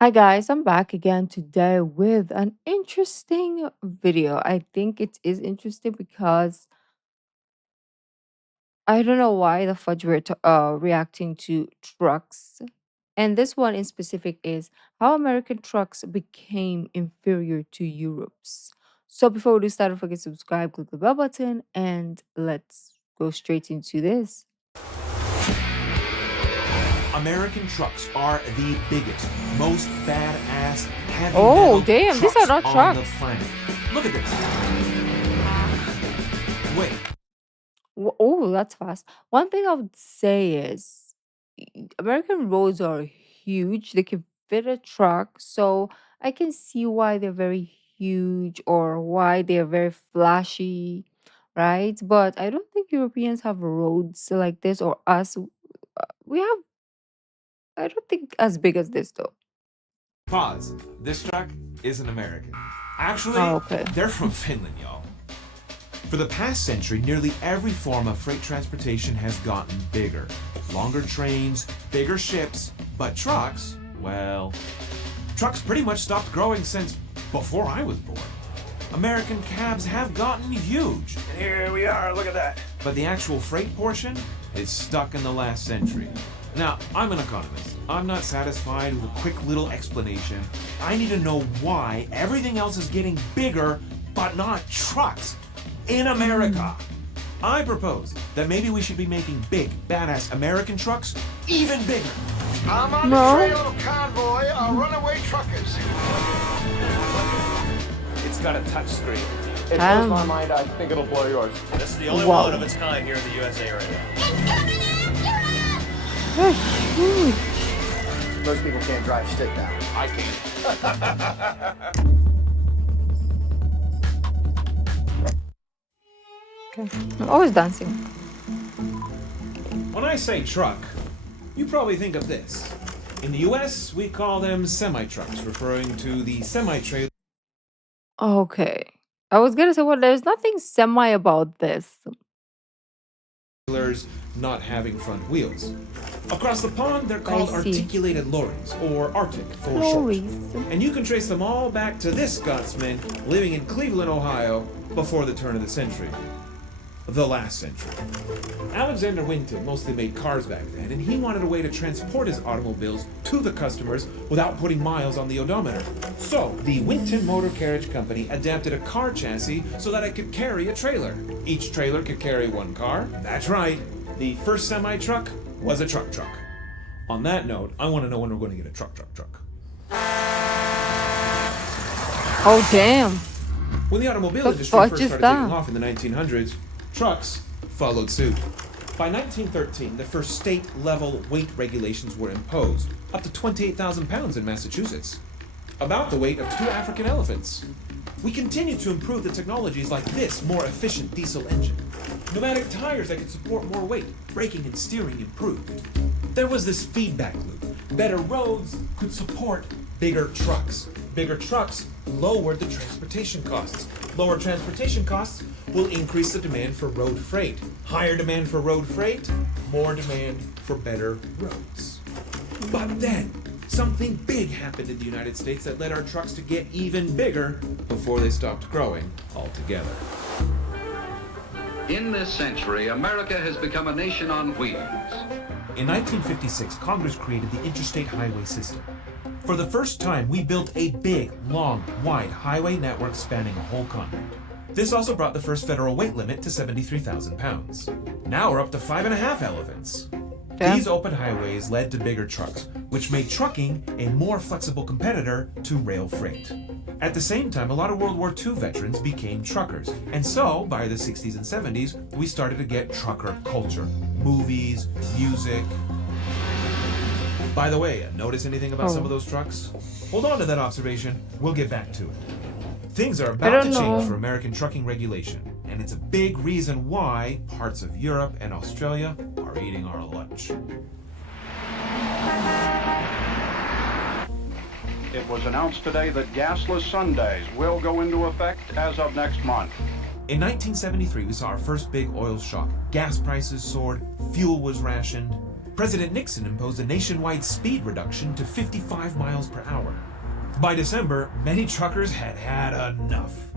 Hi guys, I'm back again today with an interesting video. I think it is interesting because I don't know why the fudge we're reacting to trucks. And this one in specific is how American trucks became inferior to Europe's. So before we do start, don't forget to subscribe, click the bell button, and let's go straight into this. American trucks are the biggest, most badass, heavy Oh, metal damn, these are trucks not on the trucks. planet. Look at this. Wait, Oh, that's fast. One thing I would say is American roads are huge. They can fit a truck. So I can see why they're very huge or why they're very flashy, right? But I don't think Europeans have roads like this or us. We have, I don't think as big as this though. pause. This truck isn't American. Oh, Actually, okay. they're from Finland, y'all. For the past century, nearly every form of freight transportation has gotten bigger. Longer trains, bigger ships, but trucks, well, trucks pretty much stopped growing since before I was born. American cabs have gotten huge. And here we are, look at that. But the actual freight portion is stuck in the last century. Now, I'm an economist. I'm not satisfied with a quick little explanation. I need to know why everything else is getting bigger, but not trucks in America. I propose that maybe we should be making big, badass American trucks even bigger. I'm on the No. trail of convoy of runaway truckers. It's got a touch screen. It blows my Um, mind. I think it'll blow yours. This is the only Wow. one of its kind here in the USA right now. they're huge. Most people can't drive stick now. I can't. Okay. I'm always dancing. When I say truck, you probably think of this. In the US, we call them semi-trucks, referring to the semi-trailer Okay. I was gonna say, well, there's nothing semi about this. trailers not having front wheels. Across the pond, they're called I see. articulated lorries, or Arctic for short. Lorries. And you can trace them all back to this Scotsman living in Cleveland, Ohio, before the turn of the century. The last century. Alexander Winton mostly made cars back then, and he wanted a way to transport his automobiles to the customers without putting miles on the odometer. So, the Winton Motor Carriage Company adapted a car chassis so that it could carry a trailer. Each trailer could carry one car. That's right. The first semi-truck was a truck. On that note, I want to know when we're going to get a truck. Oh, damn. When the automobile The industry fudge first is started that? taking off in the 1900s, trucks followed suit. By 1913, the first state-level weight regulations were imposed, up to 28,000 pounds in Massachusetts, about the weight of 2 African elephants. We continue to improve the technologies like this more efficient diesel engine. Pneumatic tires that could support more weight, braking and steering improved. There was this feedback loop. Better roads could support bigger trucks. Bigger trucks lowered the transportation costs. Lower transportation costs will increase the demand for road freight. Higher demand for road freight, more demand for better roads. But then, something big happened in the United States that led our trucks to get even bigger before they stopped growing altogether. In this century, America has become a nation on wheels. In 1956, Congress created the Interstate Highway System. For the first time, we built a big, long, wide highway network spanning a whole continent. This also brought the first federal weight limit to 73,000 pounds. Now we're up to 5.5 elephants. Damn. These open highways led to bigger trucks, which made trucking a more flexible competitor to rail freight. At the same time, a lot of World War II veterans became truckers. And so, by the 60s and 70s, we started to get trucker culture. Movies, music. By the way, notice anything about some of those trucks? Hold on to that observation. We'll get back to it. Things are about to don't change know. for American trucking regulation, and it's a big reason why parts of Europe and Australia are eating our lunch. It was announced today that gasless Sundays will go into effect as of next month. In 1973, we saw our first big oil shock. Gas prices soared, fuel was rationed. President Nixon imposed a nationwide speed reduction to 55 miles per hour. By December, many truckers had had enough.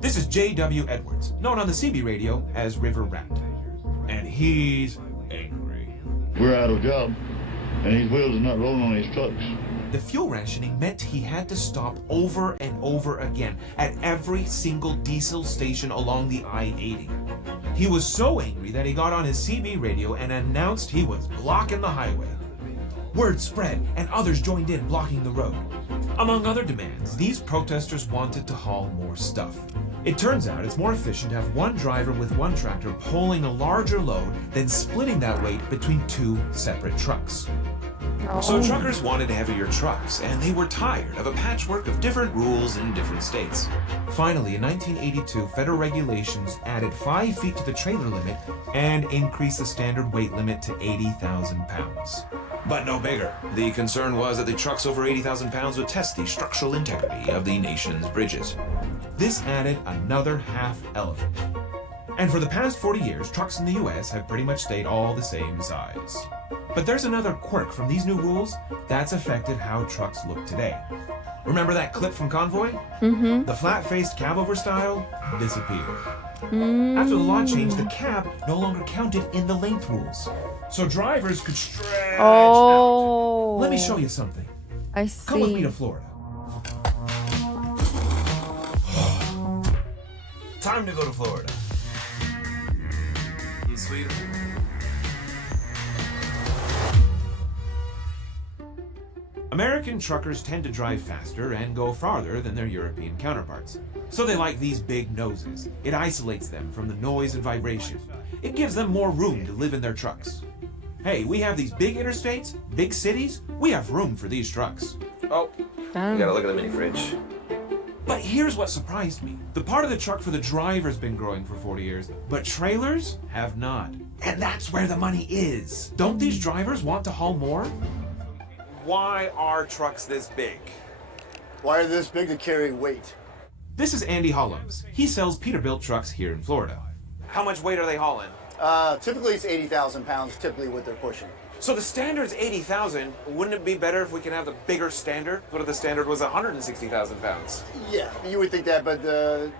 This is J.W. Edwards, known on the CB radio as River Rat. And he's angry. We're out of job, and these wheels are not rolling on these trucks. The fuel rationing meant he had to stop over and over again at every single diesel station along the I-80. He was so angry that he got on his CB radio and announced he was blocking the highway. Word spread, and others joined in blocking the road. Among other demands, these protesters wanted to haul more stuff. It turns out it's more efficient to have one driver with one tractor pulling a larger load than splitting that weight between two separate trucks. So truckers wanted heavier trucks, and they were tired of a patchwork of different rules in different states. Finally, in 1982, federal regulations added 5 feet to the trailer limit and increased the standard weight limit to 80,000 pounds. But no bigger. The concern was that the trucks over 80,000 pounds would test the structural integrity of the nation's bridges. This added another half elephant. And for the past 40 years, trucks in the US have pretty much stayed all the same size. But there's another quirk from these new rules that's affected how trucks look today. Remember that clip from Convoy? Mm-hmm. The flat-faced cab-over style disappeared. After the law changed, the cab no longer counted in the length rules. So drivers could stretch Oh. out. Let me show you something. I see. Come with me to Florida. Time to go to Florida. You sweeter. American truckers tend to drive faster and go farther than their European counterparts. So they like these big noses. It isolates them from the noise and vibration. It gives them more room to live in their trucks. Hey, we have these big interstates, big cities. We have room for these trucks. Oh, you gotta look at the mini fridge. But here's what surprised me. The part of the truck for the driver's been growing for 40 years, but trailers have not. And that's where the money is. Don't these drivers want to haul more? Why are trucks this big? Why are they this big to carry weight? This is Andy Hollums. He sells Peterbilt trucks here in Florida. How much weight are they hauling? Typically it's 80,000 pounds, typically what they're pushing. So the standard's 80,000. Wouldn't it be better if we could have the bigger standard? What if the standard was 160,000 pounds? Yeah, you would think that, but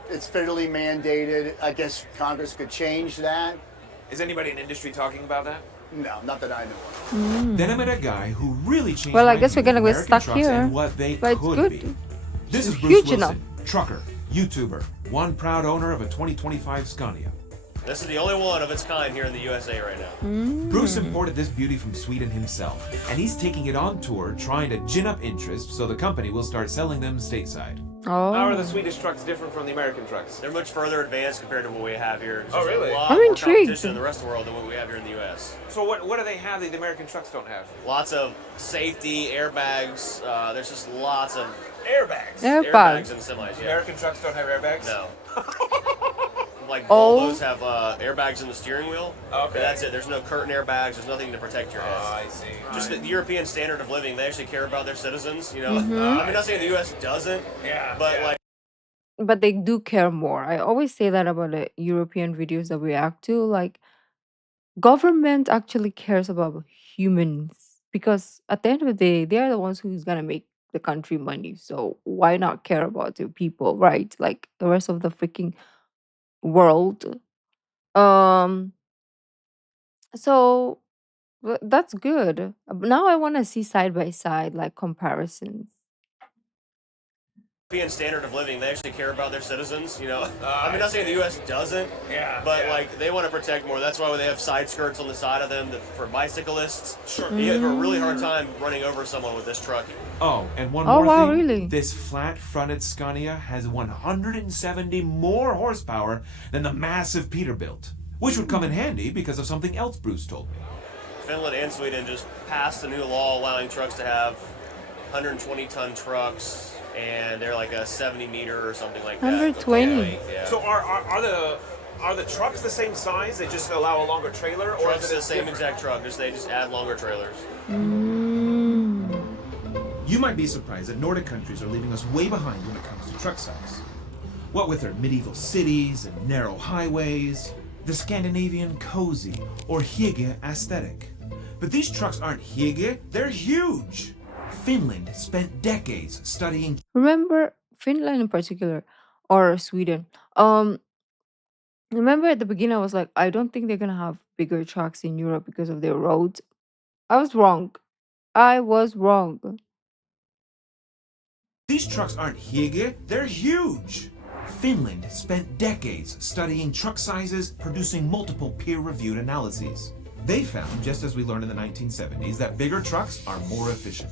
it's federally mandated. I guess Congress could change that. Is anybody in industry talking about that? No, not that I know of. Then I met a guy who really changed Well, I my guess we're view of gonna get American stuck trucks here, and what they but it's could good. be. This is It's Bruce huge Wilson, enough. trucker, YouTuber, one proud owner of a 2025 Scania. This is the only one of its kind here in the USA right now. Bruce imported this beauty from Sweden himself, and he's taking it on tour trying to gin up interest so the company will start selling them stateside. Oh. How are the Swedish trucks different from the American trucks? They're much further advanced compared to what we have here. Oh, really? A lot I'm more intrigued. competition in the rest of the world than what we have here in the US. So what do they have that the American trucks don't have? Lots of safety, airbags. There's just lots of Airbags. Airbag. airbags in the semis. Yeah. American trucks don't have airbags? No. Like Oh. Volvos have airbags in the steering wheel. Okay. But that's it. There's no curtain airbags. There's nothing to protect your head. I see. Just the European standard of living, they actually care about their citizens. You know, I mean, not saying the U.S. doesn't, Yeah. but like. But they do care more. I always say that about the European videos that we react to. Like, government actually cares about humans because at the end of the day, they are the ones who's gonna make the country money. So why not care about the people, right? Like the rest of the freaking world. Um. So that's good. Now I want to see side by side like comparisons. European standard of living, they actually care about their citizens, you know. I mean, not saying the U.S. doesn't, but like they want to protect more. That's why they have side skirts on the side of them for bicyclists. Sure. You have a really hard time running over someone with this truck. Oh, and one Oh, more wow, thing. really? This flat-fronted Scania has 170 more horsepower than the massive Peterbilt, which would come in handy because of something else Bruce told me. Finland and Sweden just passed a new law allowing trucks to have 120-ton trucks, and they're like a 70-meter or something like that. 120. Yeah. So are the trucks the same size? They just allow a longer trailer, or Trucks is the it same different? exact truck, they just add longer trailers. You might be surprised that Nordic countries are leaving us way behind when it comes to truck size. What with their medieval cities and narrow highways, the Scandinavian cozy or hygge aesthetic, But these trucks aren't hygge, they're huge. Finland spent decades studying. Remember Finland in particular, or Sweden. Remember at the beginning I was like, I don't think they're gonna have bigger trucks in Europe because of their roads. I was wrong. I was wrong. These trucks aren't hygge, they're huge. Finland spent decades studying truck sizes, producing multiple peer-reviewed analyses. They found, just as we learned in the 1970s, that bigger trucks are more efficient.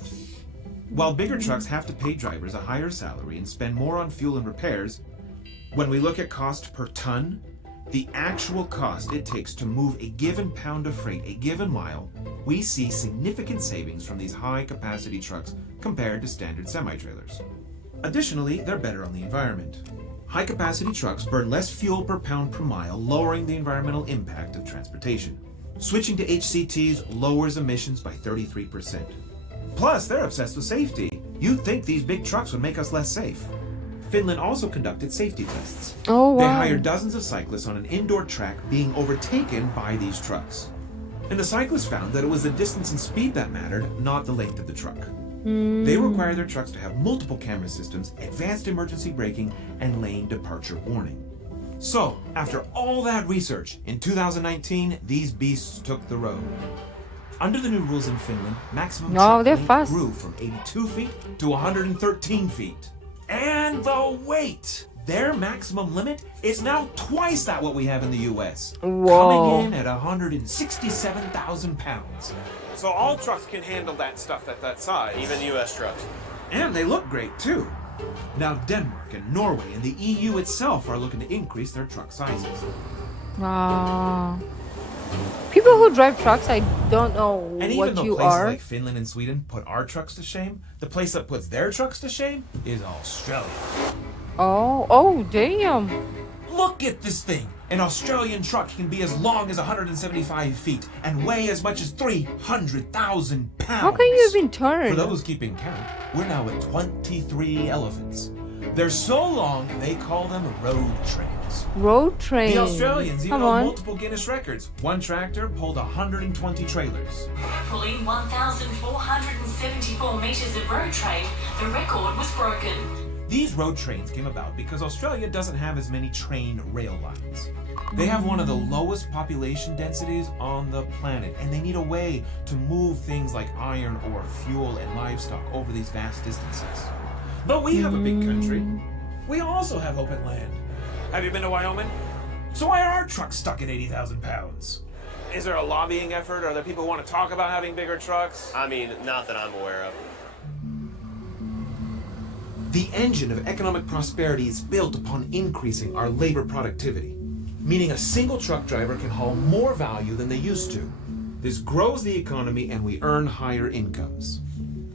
While bigger trucks have to pay drivers a higher salary and spend more on fuel and repairs, when we look at cost per ton, the actual cost it takes to move a given pound of freight a given mile, we see significant savings from these high-capacity trucks compared to standard semi-trailers. Additionally, they're better on the environment. High-capacity trucks burn less fuel per pound per mile, lowering the environmental impact of transportation. Switching to HCTs lowers emissions by 33%. Plus, they're obsessed with safety. You'd think these big trucks would make us less safe. Finland also conducted safety tests. Oh wow. They hired dozens of cyclists on an indoor track being overtaken by these trucks. And the cyclists found that it was the distance and speed that mattered, not the length of the truck. They require their trucks to have multiple camera systems, advanced emergency braking, and lane departure warning. So, after all that research, in 2019, these beasts took the road. Under the new rules in Finland, maximum truck they're length fast. grew from 82 feet to 113 feet. And the weight! Their maximum limit is now twice that what we have in the US. Whoa. Coming in at 167,000 pounds. So all trucks can handle that stuff at that size. Even US trucks. And they look great too. Now Denmark and Norway and the EU itself are looking to increase their truck sizes. People who drive trucks, I don't know And even what though you places are. like Finland and Sweden put our trucks to shame, the place that puts their trucks to shame is Australia. Oh, damn. Look at this thing! An Australian truck can be as long as 175 feet and weigh as much as 300,000 pounds. How can you even turn? For those keeping count, we're now at 23 elephants. They're so long, they call them road trains. Road trains. The Australians even Come hold on. multiple Guinness records. One tractor pulled 120 trailers. Pulling 1,474 metres of road train, the record was broken. These road trains came about because Australia doesn't have as many train rail lines. They have one of the lowest population densities on the planet, and they need a way to move things like iron ore, fuel, and livestock over these vast distances. But we have a big country. We also have open land. Have you been to Wyoming? So why are our trucks stuck at 80,000 pounds? Is there a lobbying effort? Are there people who want to talk about having bigger trucks? I mean, not that I'm aware of. The engine of economic prosperity is built upon increasing our labor productivity, meaning a single truck driver can haul more value than they used to. This grows the economy and we earn higher incomes.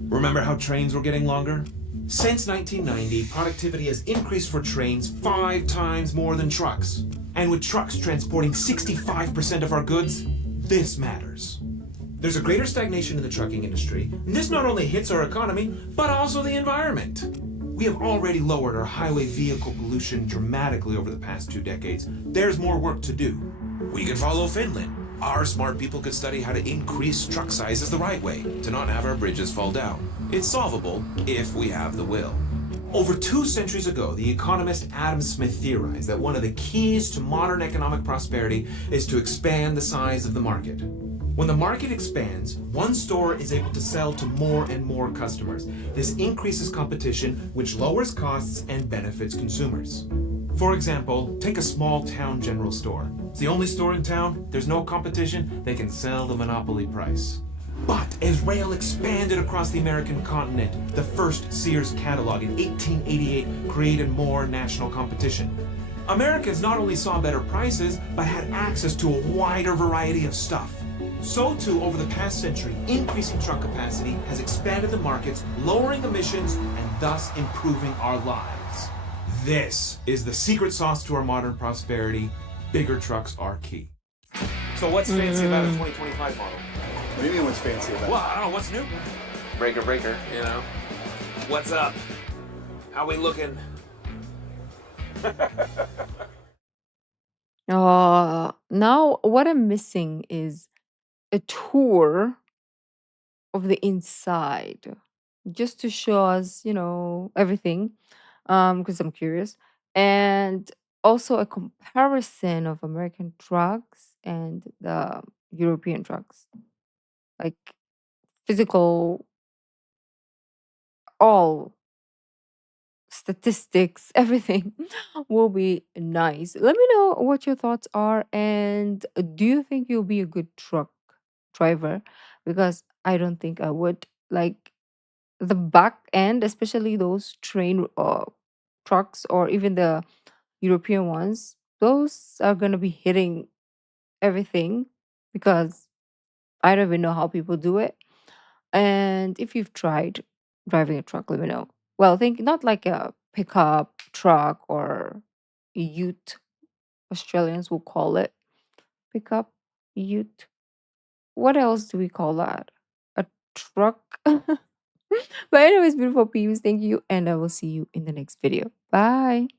Remember how trains were getting longer? Since 1990, productivity has increased for trains 5 times more than trucks. And with trucks transporting 65% of our goods, this matters. There's a greater stagnation in the trucking industry, and this not only hits our economy, but also the environment. We have already lowered our highway vehicle pollution dramatically over the past 2 decades. There's more work to do. We can follow Finland. Our smart people could study how to increase truck sizes the right way, to not have our bridges fall down. It's solvable if we have the will. Over 2 centuries ago, the economist Adam Smith theorized that one of the keys to modern economic prosperity is to expand the size of the market. When the market expands, one store is able to sell to more and more customers. This increases competition, which lowers costs and benefits consumers. For example, take a small town general store. It's the only store in town, there's no competition, they can sell the monopoly price. But as rail expanded across the American continent, the first Sears catalog in 1888 created more national competition. Americans not only saw better prices, but had access to a wider variety of stuff. So too, over the past century, increasing truck capacity has expanded the markets, lowering emissions, and thus improving our lives. This is the secret sauce to our modern prosperity. Bigger trucks are key. So what's fancy about a 2025 model? What do you mean what's fancy about it? Well, I don't know. What's new? Breaker, you know? What's up? How we looking? Now what I'm missing is a tour of the inside, just to show us, everything, because I'm curious. And also a comparison of American trucks and the European trucks, like physical, all statistics, everything will be nice. Let me know what your thoughts are. And do you think you'll be a good truck driver? Because I don't think I would. Like the back end, especially those train trucks or even the European ones, those are going to be hitting everything because I don't even know how people do it. And if you've tried driving a truck, let me know. Well, think not like a pickup truck or a ute. Australians will call it pickup, ute. What else do we call that? A truck. But anyways, beautiful peeps, thank you, and I will see you in the next video. Bye.